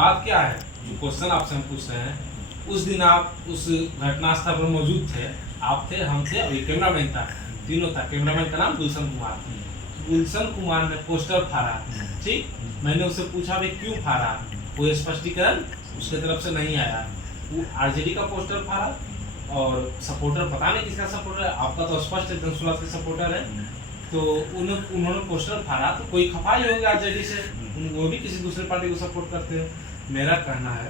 बात क्या है, जो क्वेश्चन आपसे हम पूछ रहे हैं, उस दिन आप उस घटनास्थल पर मौजूद थे, आप थे, हम थे और ये कैमरामैन था, तीनों था। कैमरामैन का नाम गुलशन कुमार। गुलशन कुमार ने पोस्टर फाड़ा, ठीक। मैंने उससे पूछा भाई क्यों फाड़ा, कोई स्पष्टीकरण उसके तरफ से नहीं आया। वो आरजेडी का पोस्टर फाड़ा और सपोर्टर पता नहीं किसका सपोर्टर है, आपका तो स्पष्ट है जनसुराज के सपोर्टर है। तो उन्होंने पोस्टर फाड़ा तो कोई खपाई होंगे आरजेडी से, वो भी किसी दूसरे पार्टी को सपोर्ट करते हैं। मेरा कहना है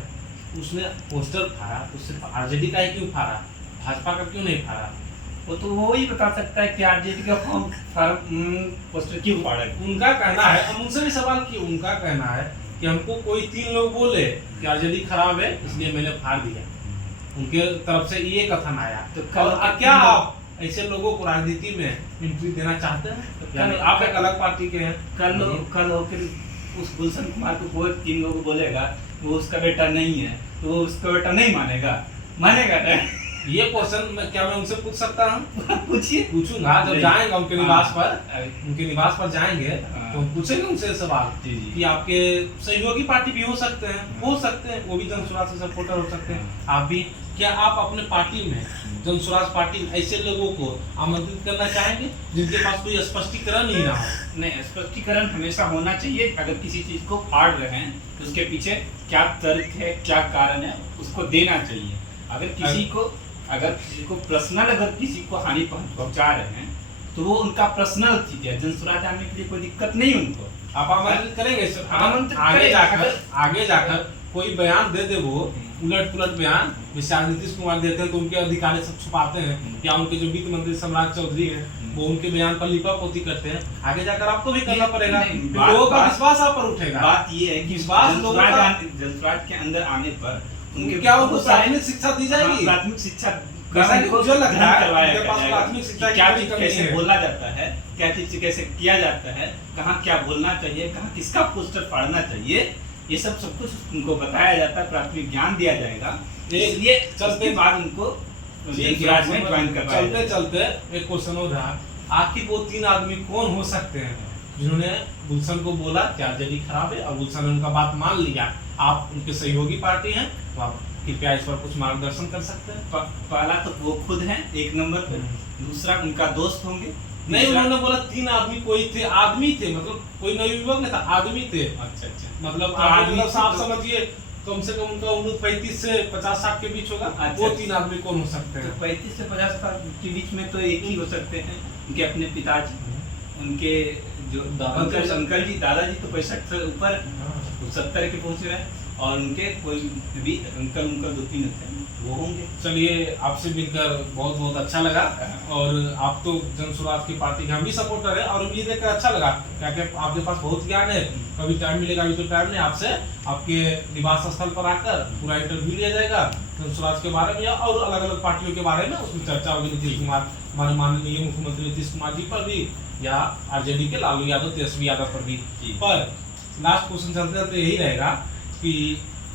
उसने पोस्टर फाड़ा तो सिर्फ आरजेडी का ही क्यों फाड़ा, भाजपा का क्यों नहीं फाड़ा? वो तो वो ही बता सकता है कि आरजेडी का पोस्टर क्यों फाड़ा है। उनका कहना है, हम उनसे भी सवाल किए, उनका कहना है कि हमको कोई 3 लोग बोले कि आरजेडी खराब है इसलिए मैंने फाड़ दिया। उनके तरफ से ये कथन आया। तो क्या आप ऐसे लोगों को राजनीति में एंट्री देना चाहते हैं? यानी आप एक अलग पार्टी के हैं। कल हो फिर उस गुलशन कुमार को कोई 3 लोग बोलेगा वो उसका बेटा नहीं है, तो वो उसका बेटा नहीं मानेगा नहीं। ये क्वेश्चन क्या मैं उनसे पूछ सकता हूँ? पूछिए। पूछूंगा जब जाएंगे उनके निवास पर जाएंगे तो पूछेंगे उनसे सवाल कि आपके सहयोगी पार्टी भी हो सकते हैं, वो भी जनसुराज के सपोर्टर हो सकते हैं। आप भी, क्या आप अपने पार्टी में जनसुराज पार्टी में ऐसे लोगों को आमंत्रित करना चाहेंगे जिनके पास कोई स्पष्टीकरण ही ना हो? नहीं, स्पष्टीकरण हमेशा होना चाहिए। अगर किसी चीज को फाड़ रहे हैं तो उसके पीछे क्या तर्क है, क्या कारण है, उसको देना चाहिए। अगर किसी को पर्सनल अगर किसी को हानि पहुंचा रहे हैं तो वो उनका पर्सनल चीज है। जनसुराज आने के लिए कोई दिक्कत नहीं उनको। आप आमंत्रित करेंगे? आगे जाकर कोई बयान दे दे, वो उलट पुलट बयान जैसे नीतीश कुमार देते हैं तो उनके अधिकारी सब छुपाते हैं, या उनके जो वित्त मंत्री सम्राट चौधरी हैं वो उनके बयान पर लिपापोती करते हैं। आगे जाकर आपको भी करना पड़ेगा, लोगों का विश्वास आप पर उठेगा। बात ये है कि जनसुराज के अंदर आने पर उनके क्या उनको प्राथमिक शिक्षा दी जाएगी? प्राथमिक शिक्षा मुझे लग रहा है प्राथमिक शिक्षा क्या चीज कैसे बोला जाता है, क्या चीज कैसे किया जाता है, कहाँ क्या बोलना चाहिए, कहाँ किसका पोस्टर फाड़ना चाहिए, ये सब कुछ उनको बताया जाता है, प्राथमिक ज्ञान दिया जाएगा। इसलिए चलते बाद उनको चलते एक क्वेश्चन हो रहा, आखिर वो 3 आदमी कौन हो सकते हैं जिन्होंने गुलशन को बोला कि आरजेडी खराब है और गुलशन ने उनका बात मान लिया? आप उनके सहयोगी पार्टी हैं तो आप कृपया इस पर कुछ मार्गदर्शन कर सकते हैं। पहला तो वो खुद हैं 1 नंबर पे, दूसरा उनका दोस्त होंगे। नहीं, उन्होंने बोला 3 आदमी कोई थे, आदमी थे, मतलब कोई नवयुवक नहीं था, आदमी थे। अच्छा, मतलब आदमी आप समझिए कम से कम उनका उम्र 35 से 50-60 के बीच होगा। वो 3 आदमी कौन हो सकते हैं? 35 से 50 साल के बीच में तो एक ही हो सकते हैं, उनके अपने पिताजी, उनके जो अंकल जी, दादाजी तो 65 से ऊपर 70 के पहुंच रहे हैं, और उनके कोई भी अंकल 2-3 होते हैं वो होंगे। चलिए, आपसे मिलकर बहुत बहुत अच्छा लगा, और आप तो जनसुराज की पार्टी के हम भी सपोर्टर है, और ये देखकर अच्छा लगा क्योंकि आपके पास बहुत ज्ञान है। कभी टाइम मिलेगा, अभी तो टाइम नहीं, आपसे आपके निवास स्थल पर आकर पूरा इंटरव्यू लिया जाएगा जनसुराज के बारे में या और अलग अलग पार्टियों के बारे में, उसमें चर्चा होगी नीतीश कुमार, हमारे माननीय मुख्यमंत्री नीतीश कुमार जी पर भी, या आरजेडी के लालू यादव, तेजस्वी यादव पर भी। पर लास्ट क्वेश्चन चलते चलते यही रहेगा कि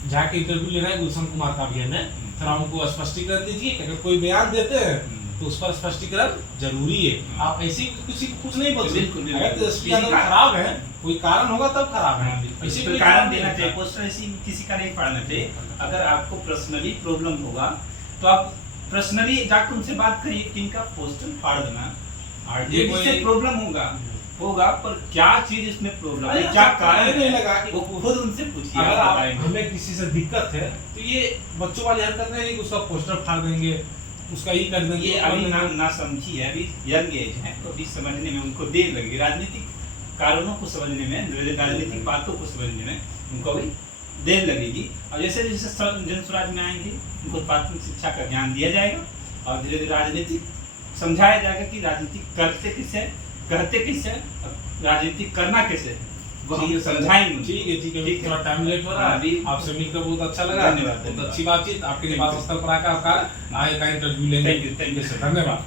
जाके इंटरव्यू लेना है गुलशन कुमार का भी है, थोड़ा उनको स्पष्टीकरण दीजिए कि अगर कोई बयान देते हैं तो उस पर स्पष्टीकरण जरूरी है। आप ऐसे किसी को कुछ नहीं बोल सकते। अगर तेजस्वी यादव खराब है, कोई कारण होगा तब खराब है, ऐसे कोई कारण देना चाहिए। पोस्टर ऐसी किसी का नहीं फाड़ना चाहिए। अगर आपको पर्सनली प्रॉब्लम होगा तो आप पर्सनली जाकर उनसे बात करिए कि इनका पोस्टर फाड़ देना, आरजेडी से प्रॉब्लम होगा, पर क्या चीज इसमें प्रॉब्लम है, क्या कारण नहीं लगा कि वो खुद उनसे पूछिए। अगर हमें किसी से दिक्कत है तो ये बच्चों वाली हरकत नहीं है कि उसका पोस्टर फाड़ देंगे, उसका ही कर देंगे। ये अभी ना समझी है, अभी यंग एज है, तो अभी समझने में उनको देर लगेगी। राजनीतिक कारणों को समझने में, राजनीतिक बातों को समझने में उनको अभी देर लगेगी। और जैसे जैसे जनसुराज में आएंगे उनको प्राथमिक शिक्षा का ज्ञान दिया जाएगा और धीरे धीरे राजनीतिक समझाया जाएगा कि राजनीति करते किसे, कहते किसे, राजनीति करना कैसे, वो हम समझाएंगे। ठीक है, थोड़ा टाइम लेट हो रहा है, आपसे मिलकर बहुत अच्छा लगा, बहुत अच्छी बातचीत। आपके निवास स्थल पर आकर आए का इंटरव्यू लेंगे। थैंक यू धन्यवाद।